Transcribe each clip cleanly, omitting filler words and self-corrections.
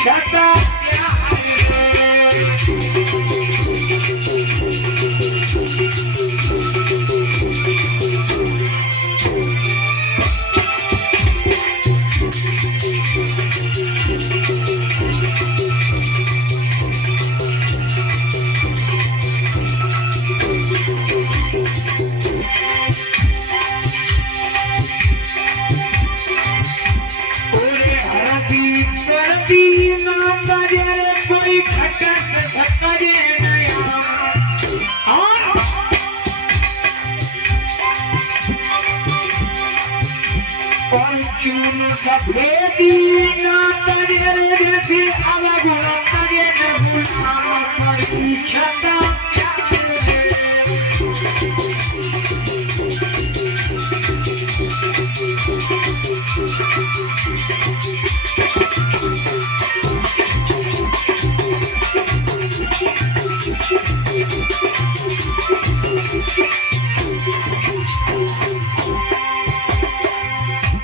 परीक्षा सफेदी ना करे जैसे अवगुण करे परीक्षा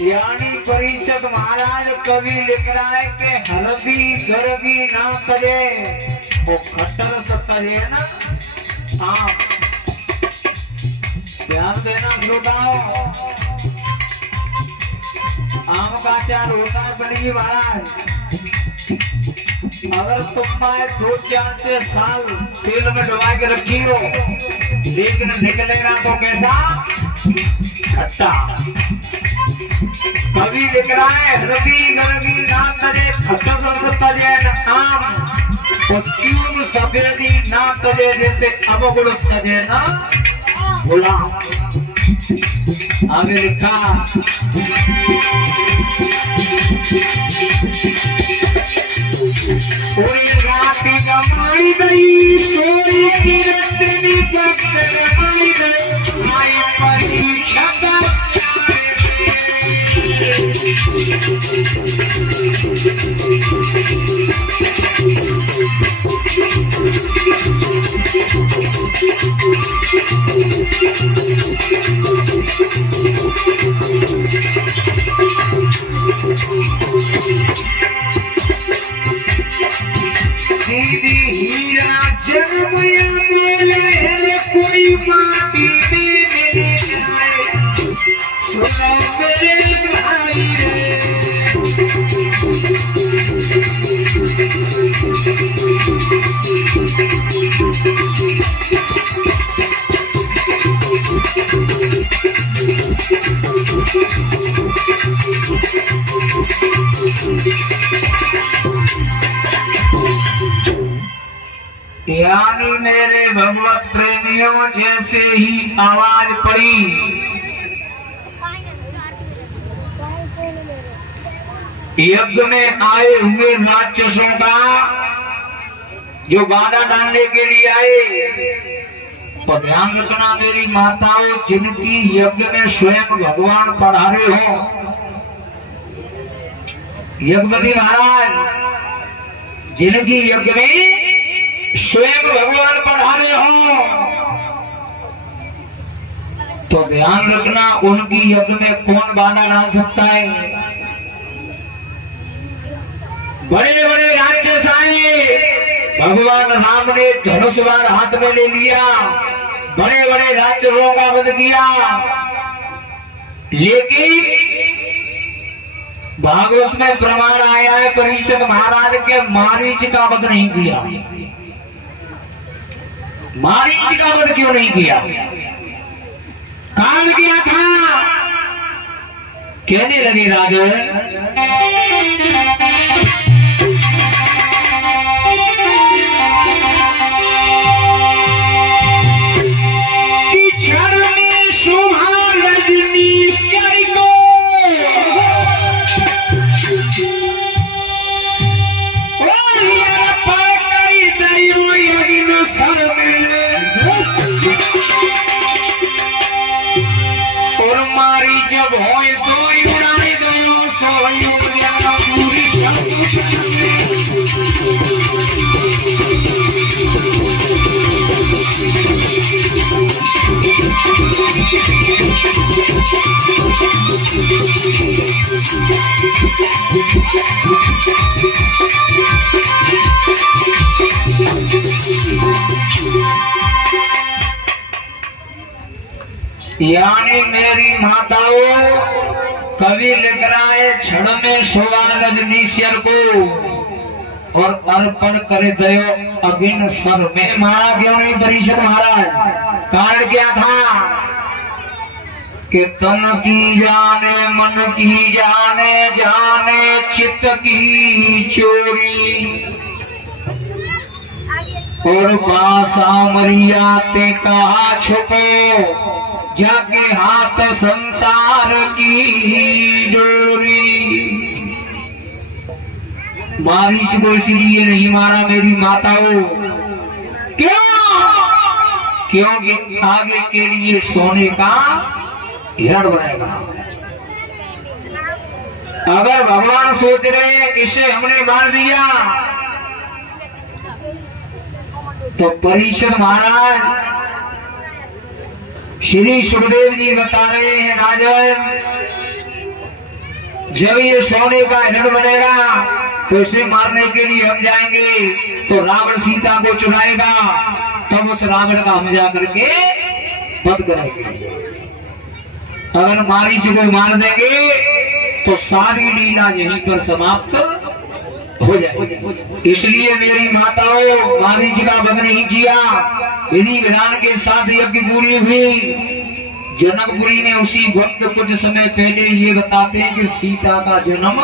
यानी परिषद महाराज कवि लिख रहा है कि हलदी गरबी ना करे वो खट्टर सत्तर है ना। हाँ ध्यान देना श्रोताओं, आम का अचार होता है बड़ी महाराज, अगर तुम 2-4 साल तेल में डुबा के रखी हो लेकिन निकलेगा तो कैसा खट्टा। कवि लिख रहा है हृदय गरबी ना तजे खट्टा तजे आम और चून सफेदी ना तजे जैसे अवगुण तजे ना गुलाम। आगे लिखा कोई राती जमाई गई सोई की रत्नी जगत जमाई गई आई परीक्षा दीदी हीरा जन्मया बोले कोई माटी में मेरे जाए सुना मेरे भाई रे। यानी मेरे भगवत प्रेमियों जैसे ही आवाज पड़ी यज्ञ में आए हुए राक्षसों का जो बाधा डालने के लिए आए, तो ध्यान रखना मेरी माताओं, जिनकी यज्ञ में स्वयं भगवान पधारे हो, यज्ञपति महाराज जिनकी यज्ञ में स्वयं भगवान पधारे हो, तो ध्यान रखना उनकी यज्ञ में कौन बाधा डाल सकता है। बड़े बड़े राक्षस आए, भगवान राम ने धनुष बाण हाथ में ले लिया, बड़े बड़े राक्षसों का वध किया, लेकिन भागवत में प्रमाण आया है परीक्षित महाराज के मारीच का वध नहीं किया। मारीच का वध क्यों नहीं किया? कारण क्या था? कहने लगे राजन यानी मेरी माताओं, कवि लिख रहा है क्षण में शोभा रजनीश्वर को और अर्पण करे दयो अभिन सर में। मारा क्यों नहीं परिषद महाराज? कारण क्या था कि तन की जाने मन की जाने जाने चित्त की चोरी और पासा मरियाते कहा छुपो जाके हाथ संसार की डोरी। मारीच को इसीलिए नहीं मारा मेरी माताओं, क्यों? क्योंकि आगे के लिए सोने का हिरण बनेगा। अगर भगवान सोच रहे हैं इसे हमने मार दिया तो परीक्षित महाराज श्री सुखदेव जी बता रहे हैं राजन, जब ये सोने का हिरण बनेगा तो इसे मारने के लिए हम जाएंगे तो रावण सीता को चुराएगा, तब उस रावण का हम जा करके वध करेंगे। अगर मारीच को मार देंगे तो सारी लीला यहीं पर समाप्त हो जाए। इसलिए मेरी माताओं, मारीच का वध नहीं किया, विधि विधान के साथ यज्ञ पूरी हुई। जनकपुरी में उसी वक्त कुछ समय पहले ये बताते हैं कि सीता का जन्म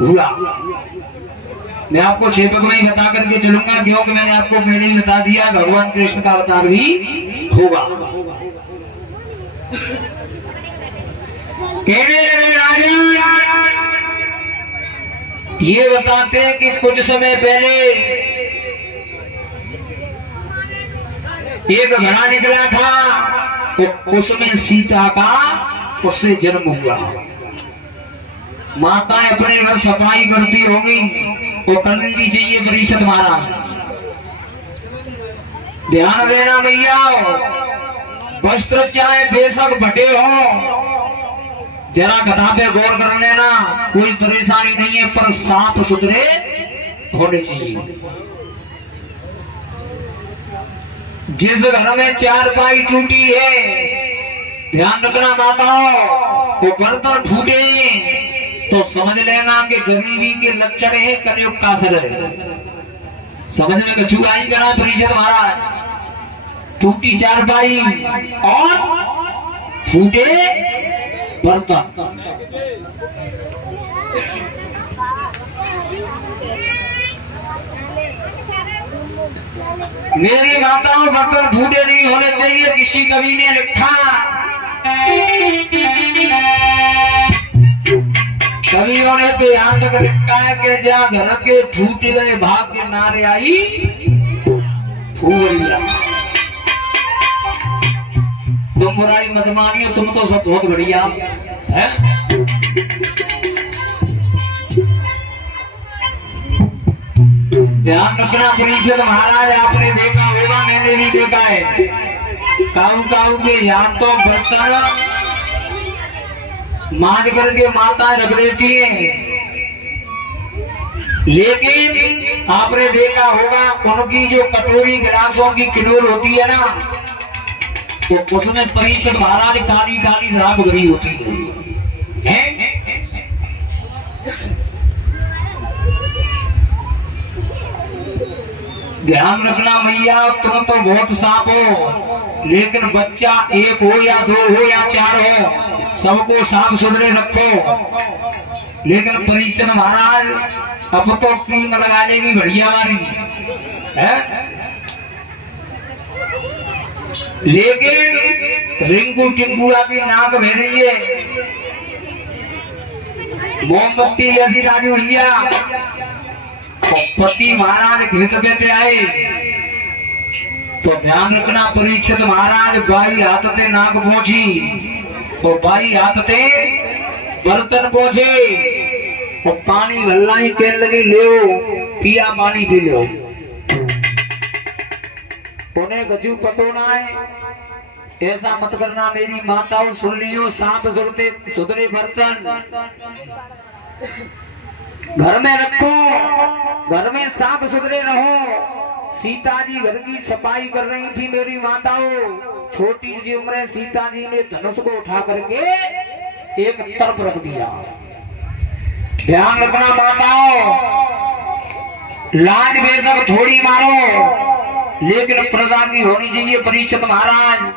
हुआ। मैं आपको क्षेपक में ही बता करके चलूंगा, क्योंकि मैंने आपको पहले ही बता दिया भगवान कृष्ण का अवतार भी होगा। ये बताते हैं कि कुछ समय पहले एक घड़ा निकला था, तो उसमें सीता का उससे जन्म हुआ। माताएं अपने घर सफाई करती होंगी, वो करनी भी चाहिए परिषद महाराज। ध्यान देना भैया, वस्त्र चाहे बेशक फटे हो, जरा कथा पे गौर कर लेना, कोई परेशानी नहीं है, पर साफ सुथरे होने चाहिए। जिस घर में चारपाई टूटी है, ध्यान रखना माताओं, वो बर्तन फूटे तो समझ लेना कि गरीबी के लक्षण है, कलयुग का असर है। समझ में कछु आई करना परिषद महाराज? टूटी चारपाई और फूटे बर्तन। मेरी माताओं, बर्तन फूटे नहीं होने चाहिए। किसी कवि ने लिखा, कवियों ने ध्यान तक लिखा है कि जहाँ घर के फूट गए भाग के नारे आई फूलिया। तुम बुराई मत मानियो, तुम तो सब बहुत बढ़िया है। ध्यान रखना परिषद महाराज, आपने देखा होगा, मैंने भी देखा है, काऊ काऊ के यहाँ तो बर्तन मांझ करके माताएं रख देती हैं, लेकिन आपने देखा होगा उनकी जो कटोरी गिलासों की किलोर होती है ना, तो उसमें परिषद महाराज काली काली राख भरी होती है। ध्यान रखना मैया, तुम तो बहुत सांप हो, लेकिन बच्चा एक हो या दो हो या चार हो, सबको साफ सुथरे रखो। लेकिन परिषद महाराज अब तो क्रीम लगा लेगी बढ़िया वाली है, लेकिन रिंकू टिंकू की नाक बह रही है, मोमबत्ती जैसी राजू भैया। पति महाराज खेत पे आए तो ध्यान रखना परीक्षित महाराज बाई हाथ ते नाक पहुंची, तो बाई हाथ ते बर्तन पहुंचे, और पानी भल्लाई कह लगी, ले पिया पानी पी लो। उन्हें गजू पतो ना है ऐसा मत करना मेरी माताओं, सुन लियो। सांप सुधरे बर्तन घर में रखो, घर में साफ सुथरे रहो। सीता जी घर की सफाई कर रही थी मेरी माताओं। छोटी सी उम्र सीता जी ने धनुष को उठा करके एक तरफ रख दिया। ध्यान रखना माताओं, लाज बेशक थोड़ी मारो, लेकिन प्रजा की होनी चाहिए। परीक्षित महाराज